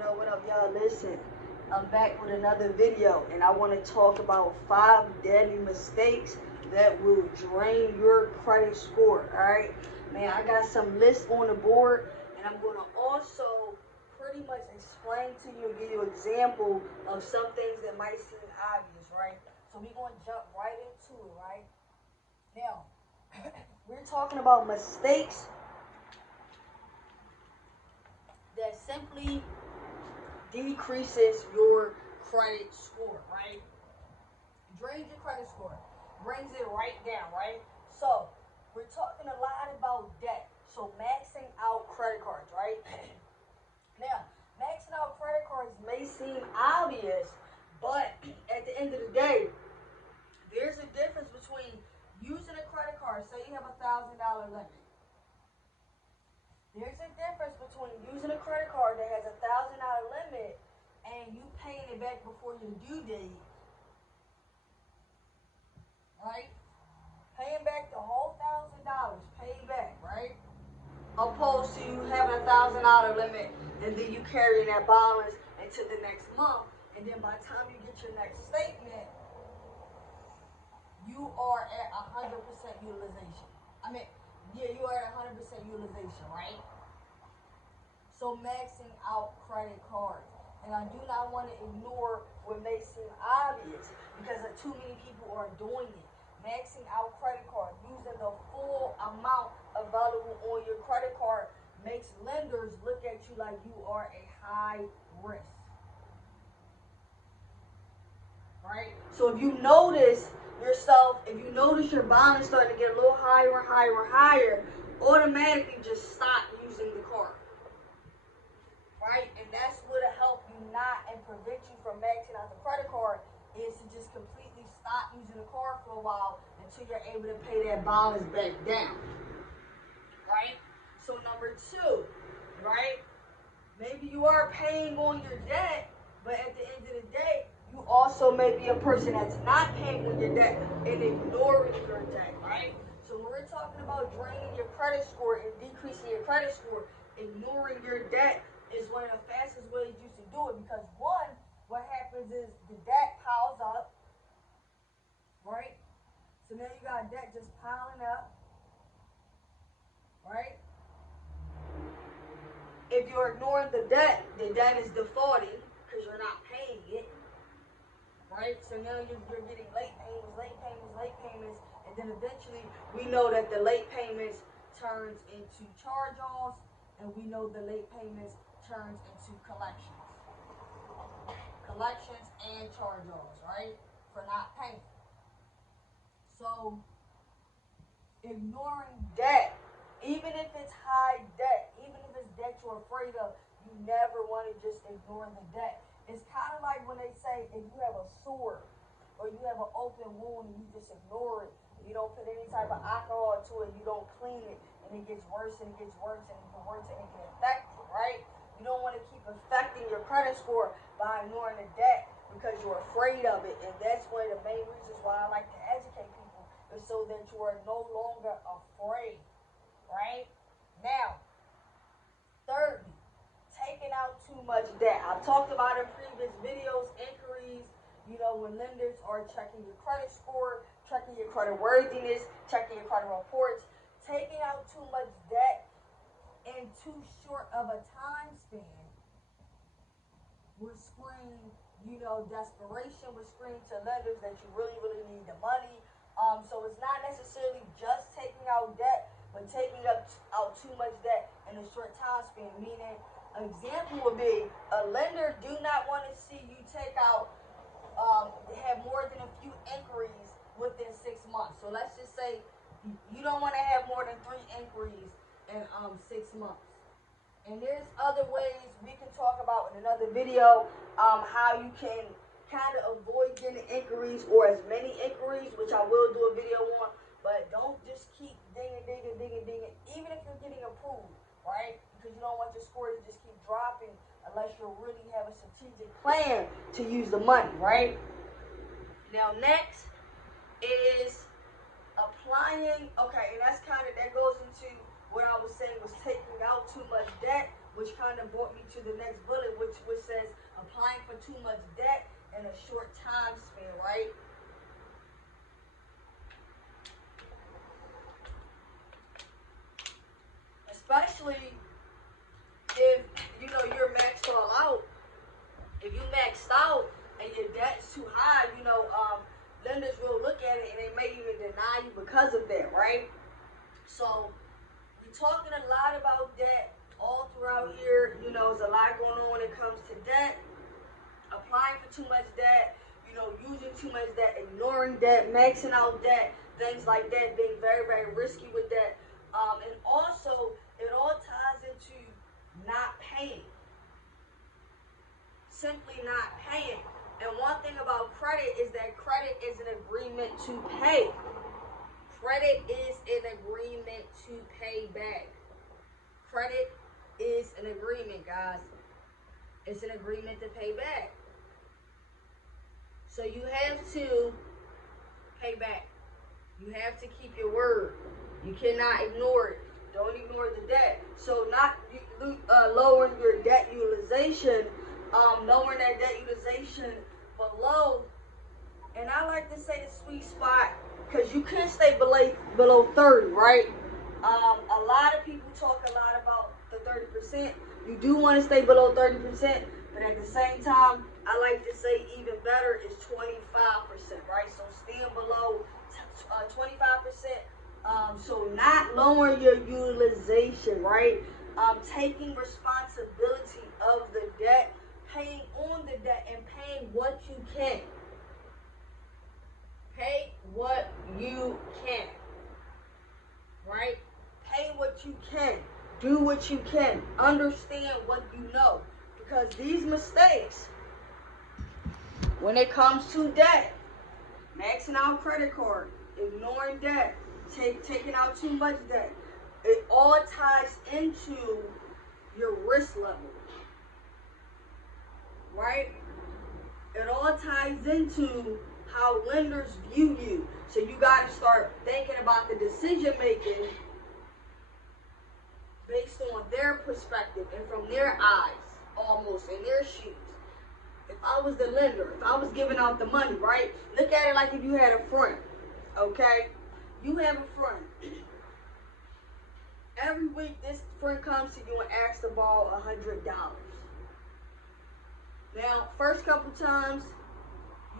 What up, y'all? Listen, I'm back with another video, and I want to talk about 5 deadly mistakes that will drain your credit score, alright? Man, I got some lists on the board, and I'm going to also pretty much explain to you and give you an example of some things that might seem obvious, right? So we're going to jump right into it, right? Now, we're talking about mistakes that simply decreases your credit score, right? Drains your credit score, brings it right down, right? So, we're talking a lot about debt. So, maxing out credit cards, right? Now, maxing out credit cards may seem obvious, but at the end of the day, there's a difference between using a credit card. Say you have $1,000 limit. There's a difference between using a credit card that has $1,000 limit and you paying it back before your due date, right? Paying back the whole $1,000, pay back, right? Opposed to you having $1,000 limit and then you carry that balance into the next month, and then by the time you get your next statement, you are at 100% utilization. You are at 100% utilization, right? So maxing out credit cards. And I do not want to ignore what may seem obvious because too many people are doing it. Maxing out credit cards, using the full amount available on your credit card makes lenders look at you like you are a high risk. Right? So if you notice yourself, if you notice your balance starting to get a little higher and higher and higher, automatically just stop using the card. Right? And that's what'll help you not and prevent you from maxing out the credit card is to just completely stop using the card for a while until you're able to pay that balance back down. Right? So number 2, right? Maybe you are paying on your debt, but at the end of the day, you also may be a person that's not paying on your debt and ignoring your debt, right? So when we're talking about draining your credit score and decreasing your credit score, ignoring your debt is one of the fastest ways you can do it because one, what happens is the debt piles up, right? So now you got debt just piling up, right? If you're ignoring the debt is defaulting because you're not paying it. Right? So now you're getting late payments, and then eventually we know that the late payments turns into charge-offs, and we know the late payments turns into collections. Collections and charge-offs, right? For not paying. So ignoring debt, even if it's high debt, even if it's debt you're afraid of, you never want to just ignore the debt. It's kind of like when they say if you have a sore or you have an open wound and you just ignore it, you don't put any type of alcohol to it, you don't clean it, and it gets worse and it gets worse and it gets worse and it gets infected, right? You don't want to keep affecting your credit score by ignoring the debt because you're afraid of it, and that's one of the main reasons why I like to educate people is so that you are no longer afraid, right? Now, thirdly, taking out too much debt. I've talked about in previous videos, inquiries, when lenders are checking your credit score, checking your credit worthiness, checking your credit reports. Taking out too much debt in too short of a time span will scream, desperation, will scream to lenders that you really, really need the money. So it's not necessarily just taking out debt, but taking out too much debt in a short time span, meaning an example would be a lender do not want to see you take out, have more than a few inquiries within 6 months. So let's just say you don't want to have more than 3 inquiries in 6 months. And there's other ways we can talk about in another video how you can kind of avoid getting inquiries or as many inquiries, which I will do a video on. But don't just keep dinging, even if you're getting approved, right? Because you don't want your score to just keep dropping unless you really have a strategic plan to use the money, right? Now next is applying, okay, and that goes into what I was saying was taking out too much debt which kind of brought me to the next bullet, which says applying for too much debt in a short time span, right? Especially if you're maxed all out. If you maxed out and your debt's too high, lenders will look at it and they may even deny you because of that, right? So we're talking a lot about debt all throughout here. There's a lot going on when it comes to debt, applying for too much debt, using too much debt, ignoring debt, maxing out debt, things like that, being very, very risky with debt. And also, it all ties into not paying. Simply not paying. And one thing about credit is that credit is an agreement to pay. Credit is an agreement to pay back. Credit is an agreement, guys. It's an agreement to pay back. So you have to pay back. You have to keep your word. You cannot ignore it. Don't ignore the debt. So not lowering your debt utilization, lowering that debt utilization below, and I like to say the sweet spot, because you can stay below 30, right? A lot of people talk a lot about the 30%. You do want to stay below 30%, but at the same time, I like to say even better is 25%, right? So staying below 25%. So not lowering your utilization, right? Taking responsibility of the debt, paying on the debt, and paying what you can. Pay what you can, right? Pay what you can. Do what you can. Understand what you know. Because these mistakes, when it comes to debt, maxing out credit card, ignoring debt, taking out too much debt, it all ties into your risk level, right? It all ties into how lenders view you. So you got to start thinking about the decision making based on their perspective and from their eyes, almost in their shoes. If I was the lender, if I was giving out the money, right? Look at it like if you had a friend, okay? You have a friend. Every week, this friend comes to you and asks to borrow $100. Now, first couple times,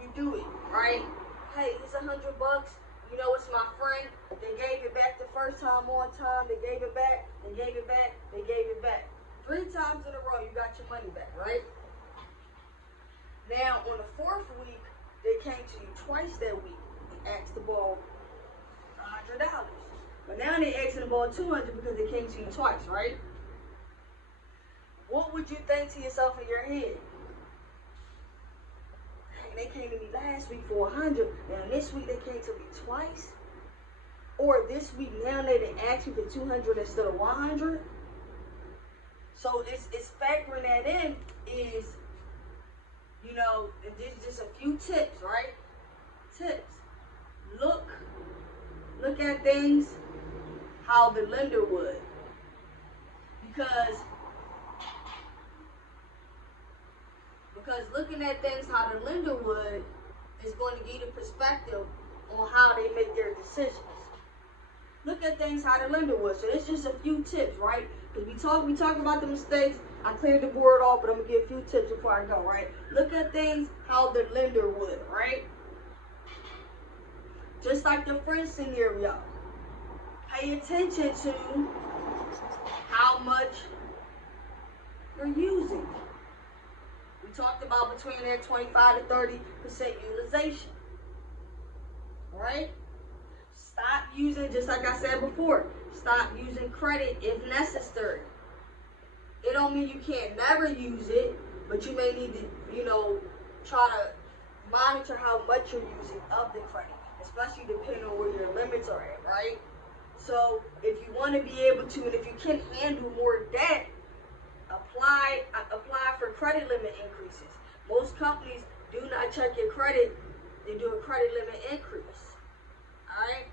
you do it, right? Hey, it's $100. It's my friend. They gave it back the first time on time. They gave it back. They gave it back. They gave it back. 3 times in a row, you got your money back, right? Now, on the 4th week, they came to you twice that week and asked to borrow $100. But now they asking to borrow $200 because they came to you twice, right? What would you think to yourself in your head? They came to me last week for $100, and this week they came to me twice. Or this week now they didn't ask me for $200 instead of $100. So it's factoring that in is, and this is just a few tips, right? Tips. Look at things how the lender would, because looking at things how the lender would is going to give you the perspective on how they make their decisions. Look at things how the lender would. So it's just a few tips, right? Because we talk about the mistakes. I cleared the board off, but I'm gonna give a few tips before I go, right? Look at things how the lender would, right? Just like the friend scenario. Pay attention to how much you're using. We talked about between that 25 to 30% utilization. Right? Stop using, just like I said before, stop using credit if necessary. It don't mean you can't never use it, but you may need to, try to monitor how much you're using of the credit, especially depending on where your limits are at, right? So if you want to be able to, and if you can handle more debt, apply for credit limit increases. Most companies do not check your credit. They do a credit limit increase. Alright?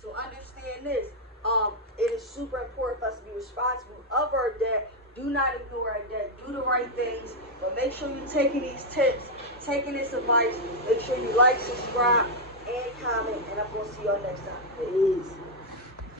So understand this. It is super important for us to be responsible of our debt Do not ignore a debt. Do the right things. But make sure you're taking these tips, taking this advice. Make sure you like, subscribe, and comment. And I'm going to see y'all next time.